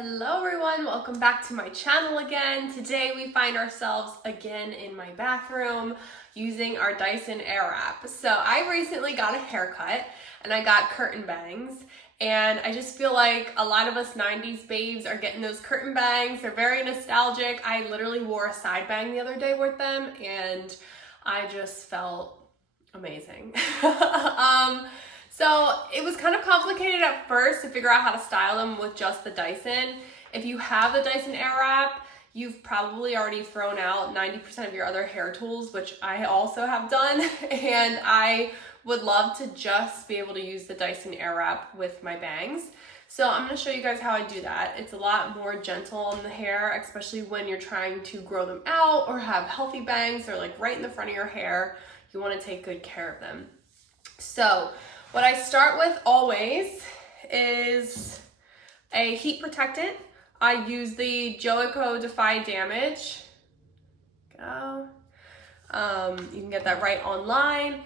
Hello everyone, welcome back to my channel again. Today we find ourselves again in my bathroom using our Dyson Airwrap. So I recently got a haircut and I got curtain bangs, and I just feel like a lot of us 90s babes are getting those curtain bangs. They're very nostalgic. I literally wore a side bang the other day with them and I just felt amazing. So it was kind of complicated at first to figure out how to style them with just the Dyson. If you have the Dyson Airwrap, you've probably already thrown out 90% of your other hair tools, which I also have done. And I would love to just be able to use the Dyson Airwrap with my bangs. So I'm gonna show you guys how I do that. It's a lot more gentle on the hair, especially when you're trying to grow them out or have healthy bangs. They're like right in the front of your hair. You wanna take good care of them. So what I start with always is a heat protectant. I use the Joico Defy Damage. You can get that right online.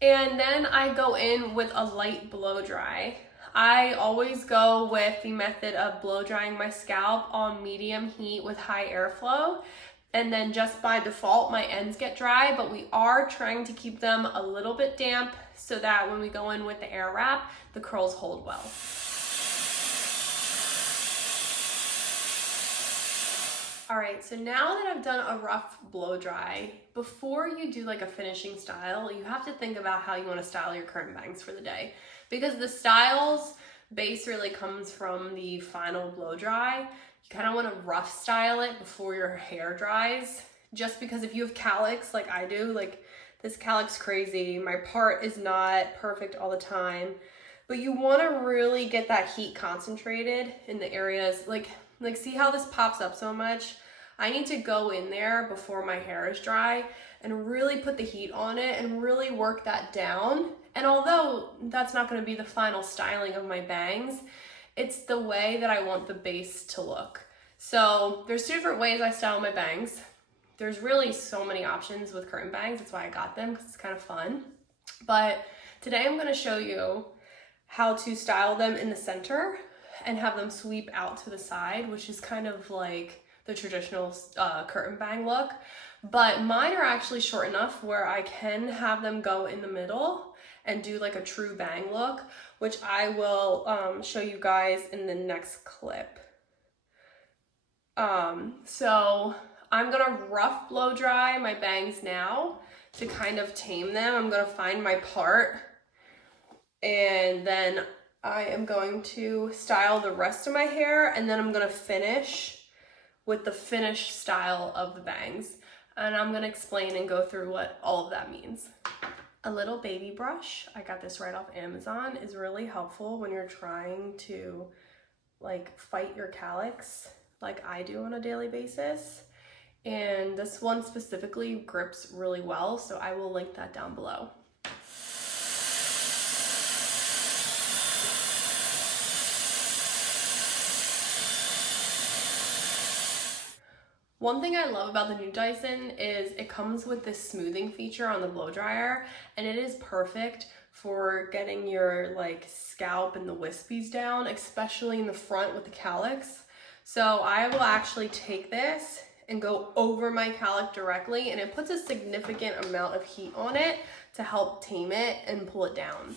And then I go in with a light blow dry. I always go with the method of blow drying my scalp on medium heat with high airflow. And then just by default, my ends get dry, but we are trying to keep them a little bit damp so that when we go in with the Airwrap, the curls hold well. All right, so now that I've done a rough blow dry, before you do like a finishing style, you have to think about how you want to style your curtain bangs for the day. Because the style's base really comes from the final blow dry. You kind of want to rough style it before your hair dries, just because if you have calyx like I do, like this calyx crazy, my part is not perfect all the time, but you want to really get that heat concentrated in the areas, like see how this pops up so much? I need to go in there before my hair is dry and really put the heat on it and really work that down. And although that's not going to be the final styling of my bangs, it's the way that I want the base to look. So there's two different ways I style my bangs. There's really so many options with curtain bangs. That's why I got them, because it's kind of fun. But today I'm going to show you how to style them in the center and have them sweep out to the side, which is kind of like the traditional curtain bang look. But mine are actually short enough where I can have them go in the middle and do like a true bang look, which I will show you guys in the next clip. So I'm gonna rough blow dry my bangs now to kind of tame them. I'm gonna find my part and then I am going to style the rest of my hair, and then I'm gonna finish with the finished style of the bangs. And I'm gonna explain and go through what all of that means. A little baby brush, I got this right off Amazon, is really helpful when you're trying to like fight your calyx like I do on a daily basis. And this one specifically grips really well, so I will link that down below. One thing I love about the new Dyson is it comes with this smoothing feature on the blow dryer, and it is perfect for getting your like scalp and the wispies down, especially in the front with the calyx. So I will actually take this and go over my calyx directly, and it puts a significant amount of heat on it to help tame it and pull it down.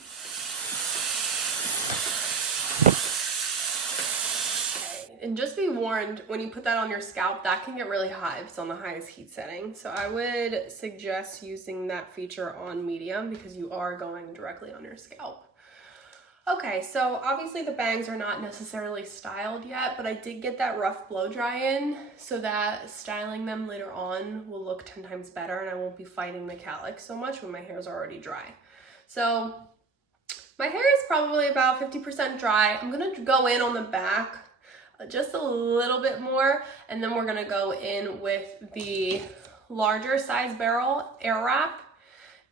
And just be warned, when you put that on your scalp, that can get really hot if it's on the highest heat setting. So I would suggest using that feature on medium because you are going directly on your scalp. Okay, so obviously the bangs are not necessarily styled yet, but I did get that rough blow dry in so that styling them later on will look 10 times better and I won't be fighting the calyx so much when my hair is already dry. So my hair is probably about 50% dry. I'm gonna go in on the back just a little bit more, and then we're gonna go in with the larger size barrel Airwrap.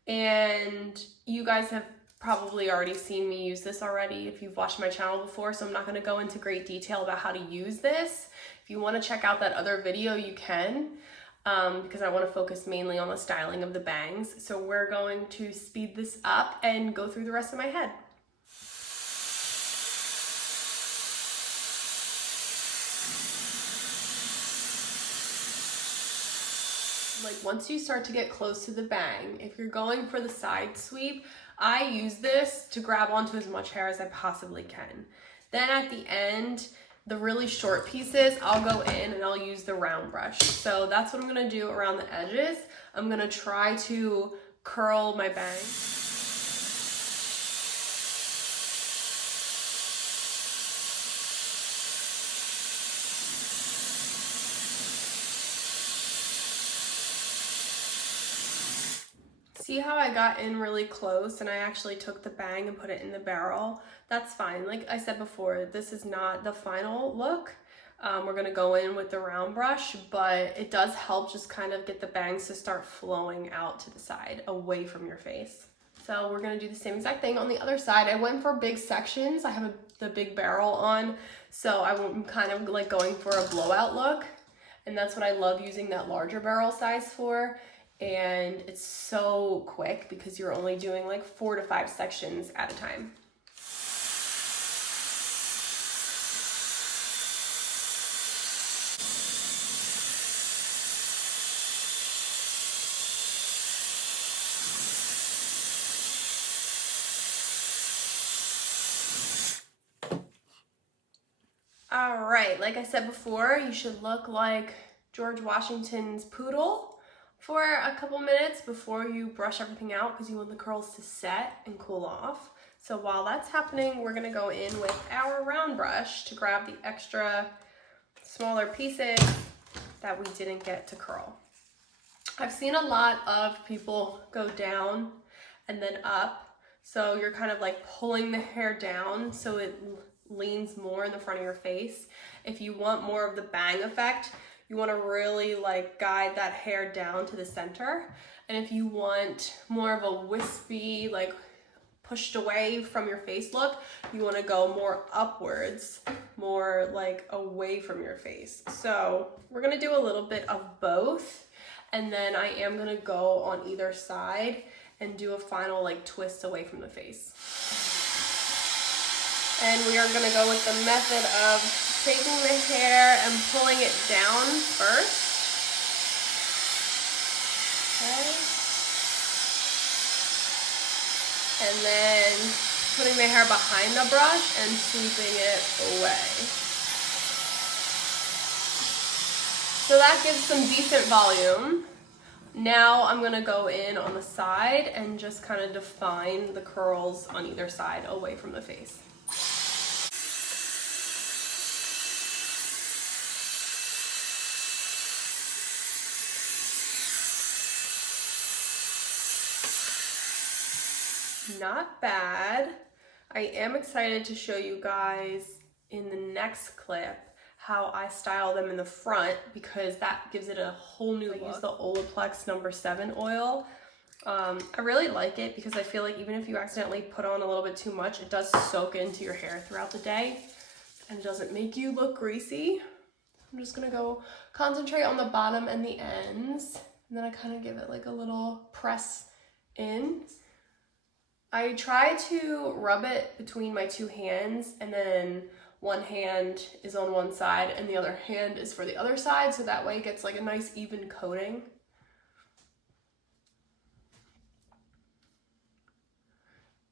And you guys have probably already seen me use this already if you've watched my channel before, so I'm not gonna go into great detail about how to use this. If you wanna check out that other video, you can, because I wanna focus mainly on the styling of the bangs. So we're going to speed this up and go through the rest of my head. Like once you start to get close to the bang, if you're going for the side sweep, I use this to grab onto as much hair as I possibly can. Then at the end, the really short pieces, I'll go in and I'll use the round brush. So that's what I'm gonna do around the edges. I'm gonna try to curl my bang. See how I got in really close and I actually took the bang and put it in the barrel? That's fine. Like I said before, this is not the final look. We're gonna go in with the round brush, but it does help just kind of get the bangs to start flowing out to the side, away from your face. So we're gonna do the same exact thing on the other side. I went for big sections. I have the big barrel on, so I'm kind of like going for a blowout look. And that's what I love using that larger barrel size for. And it's so quick because you're only doing like 4 to 5 sections at a time. All right, like I said before, you should look like George Washington's poodle for a couple minutes before you brush everything out because you want the curls to set and cool off. So while that's happening, we're gonna go in with our round brush to grab the extra smaller pieces that we didn't get to curl. I've seen a lot of people go down and then up. So you're kind of like pulling the hair down so it leans more in the front of your face. If you want more of the bang effect, you want to really like guide that hair down to the center. And if you want more of a wispy, like pushed away from your face look, you want to go more upwards, more like away from your face. So we're going to do a little bit of both. And then I am going to go on either side and do a final like twist away from the face. And we are going to go with the method of taking the hair and pulling it down first. Okay. And then putting the hair behind the brush and sweeping it away. So that gives some decent volume. Now I'm gonna go in on the side and just kind of define the curls on either side away from the face. Not bad. I am excited to show you guys in the next clip how I style them in the front because that gives it a whole new look. I use the Olaplex No. 7 oil. I really like it because I feel like even if you accidentally put on a little bit too much, it does soak into your hair throughout the day and it doesn't make you look greasy. I'm just gonna go concentrate on the bottom and the ends, and then I kind of give it like a little press in. I try to rub it between my two hands, and then one hand is on one side and the other hand is for the other side, so that way it gets like a nice even coating.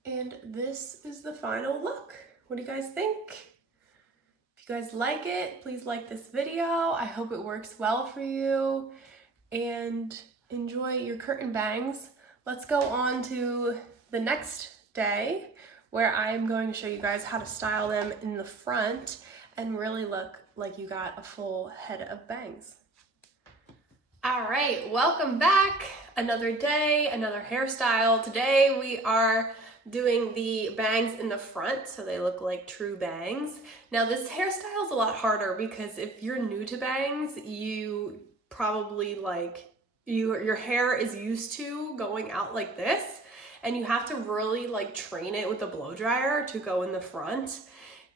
And this is the final look. What do you guys think? If you guys like it, please like this video. I hope it works well for you and enjoy your curtain bangs. Let's go on to the next day where I'm going to show you guys how to style them in the front and really look like you got a full head of bangs. All right, welcome back. Another day, another hairstyle. Today we are doing the bangs in the front so they look like true bangs. Now this hairstyle is a lot harder because if you're new to bangs, you probably like, your hair is used to going out like this, and you have to really like train it with a blow dryer to go in the front.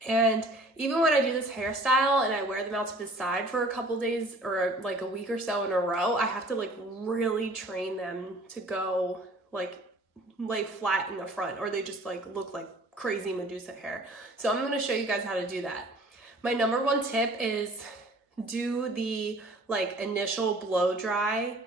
And even when I do this hairstyle and I wear them out to the side for a couple days or like a week or so in a row, I have to like really train them to go like lay flat in the front, or they just like look like crazy Medusa hair. So I'm gonna show you guys how to do that. My number one tip is do the like initial blow dry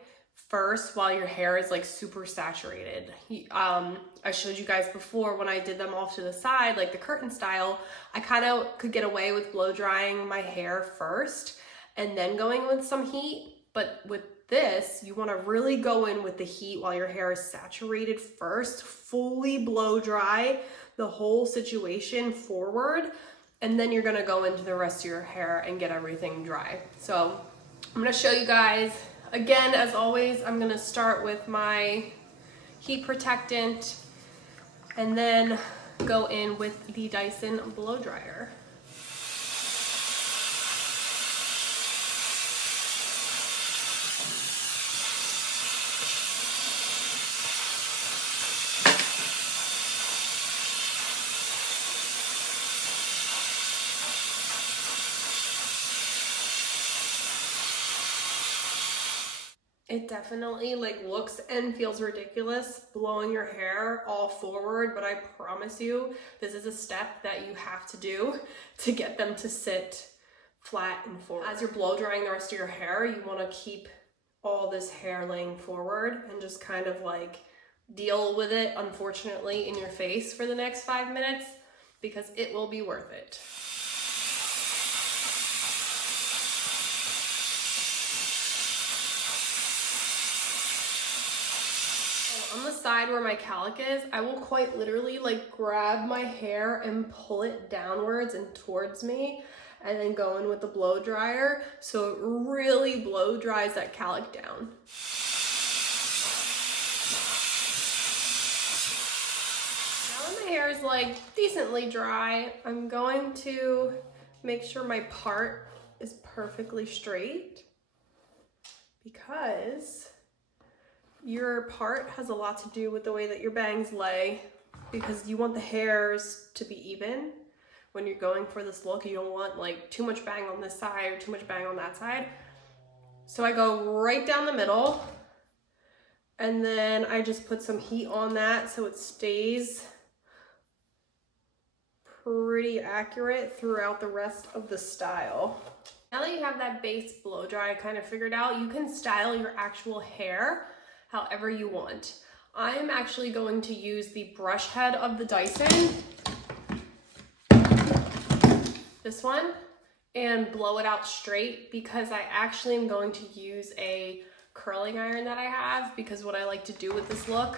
first while your hair is like super saturated. I showed you guys before when I did them off to the side, like the curtain style, I kind of could get away with blow drying my hair first and then going with some heat. But with this, you want to really go in with the heat while your hair is saturated first, fully blow dry the whole situation forward, and then you're going to go into the rest of your hair and get everything dry. So I'm going to show you guys. Again, as always, I'm gonna start with my heat protectant and then go in with the Dyson blow dryer. It definitely like looks and feels ridiculous blowing your hair all forward, but I promise you this is a step that you have to do to get them to sit flat and forward. As you're blow drying the rest of your hair, you want to keep all this hair laying forward and just kind of like deal with it, unfortunately, in your face for the next 5 minutes, because it will be worth it. On the side where my cowlick is, I will quite literally like grab my hair and pull it downwards and towards me and then go in with the blow dryer so it really blow dries that cowlick down. Now that my hair is like decently dry, I'm going to make sure my part is perfectly straight, because your part has a lot to do with the way that your bangs lay, because you want the hairs to be even when you're going for this look. You don't want like too much bang on this side or too much bang on that side. So I go right down the middle and then I just put some heat on that so it stays pretty accurate throughout the rest of the style. Now that you have that base blow dry kind of figured out, you can style your actual hair however you want. I am actually going to use the brush head of the Dyson, this one, and blow it out straight, because I actually am going to use a curling iron that I have, because what I like to do with this look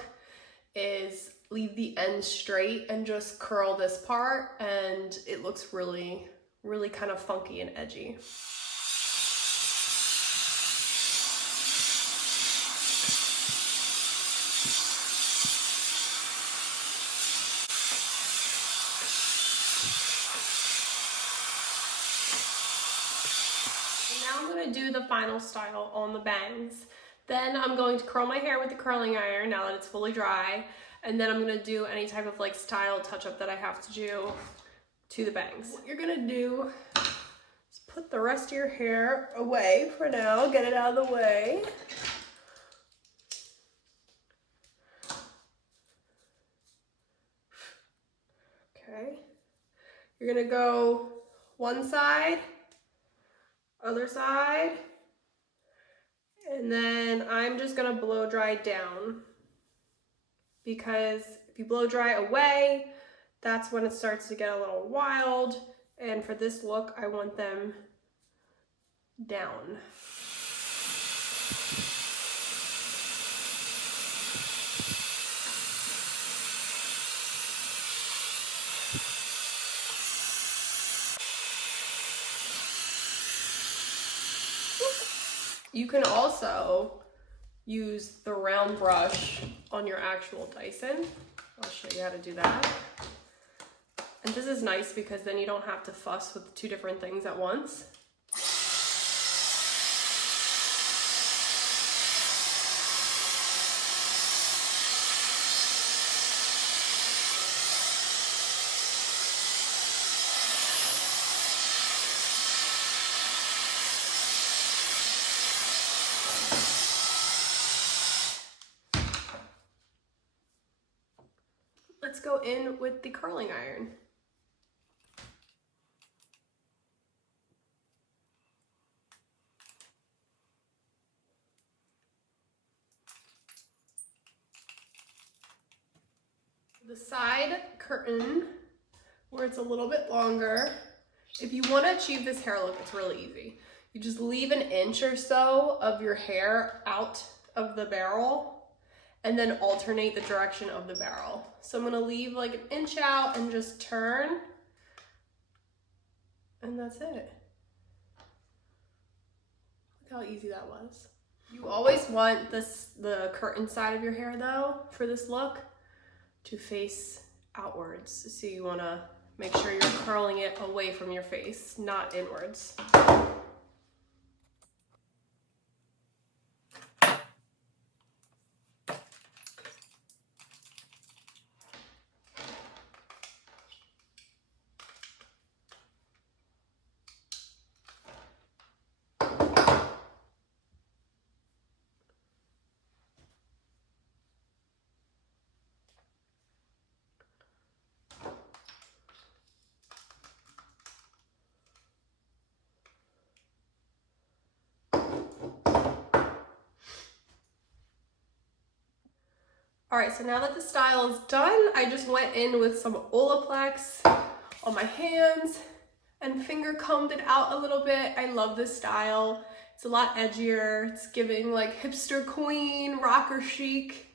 is leave the ends straight and just curl this part, and it looks really, really kind of funky and edgy. Do the final style on the bangs. Then I'm going to curl my hair with the curling iron now that it's fully dry, and then I'm going to do any type of like style touch-up that I have to do to the bangs. What you're going to do is put the rest of your hair away for now, get it out of the way. Okay, you're going to go one side, other side, and then I'm just gonna blow dry down, because if you blow dry away, that's when it starts to get a little wild, and for this look I want them down. You can also use the round brush on your actual Dyson. I'll show you how to do that. And this is nice because then you don't have to fuss with two different things at once. Let's go in with the curling iron. The side curtain, where it's a little bit longer, if you want to achieve this hair look, it's really easy. You just leave an inch or so of your hair out of the barrel and then alternate the direction of the barrel. So I'm gonna leave like an inch out and just turn, and that's it. Look how easy that was. You always want the curtain side of your hair though, for this look, to face outwards. So you wanna make sure you're curling it away from your face, not inwards. All right, so now that the style is done, I just went in with some Olaplex on my hands and finger combed it out a little bit. I love this style. It's a lot edgier. It's giving like hipster queen, rocker chic,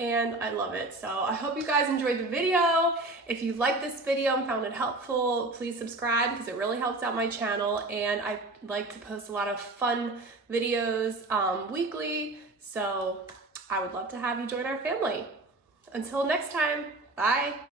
and I love it. So I hope you guys enjoyed the video. If you liked this video and found it helpful, please subscribe because it really helps out my channel, and I like to post a lot of fun videos weekly. So I would love to have you join our family. Until next time, bye.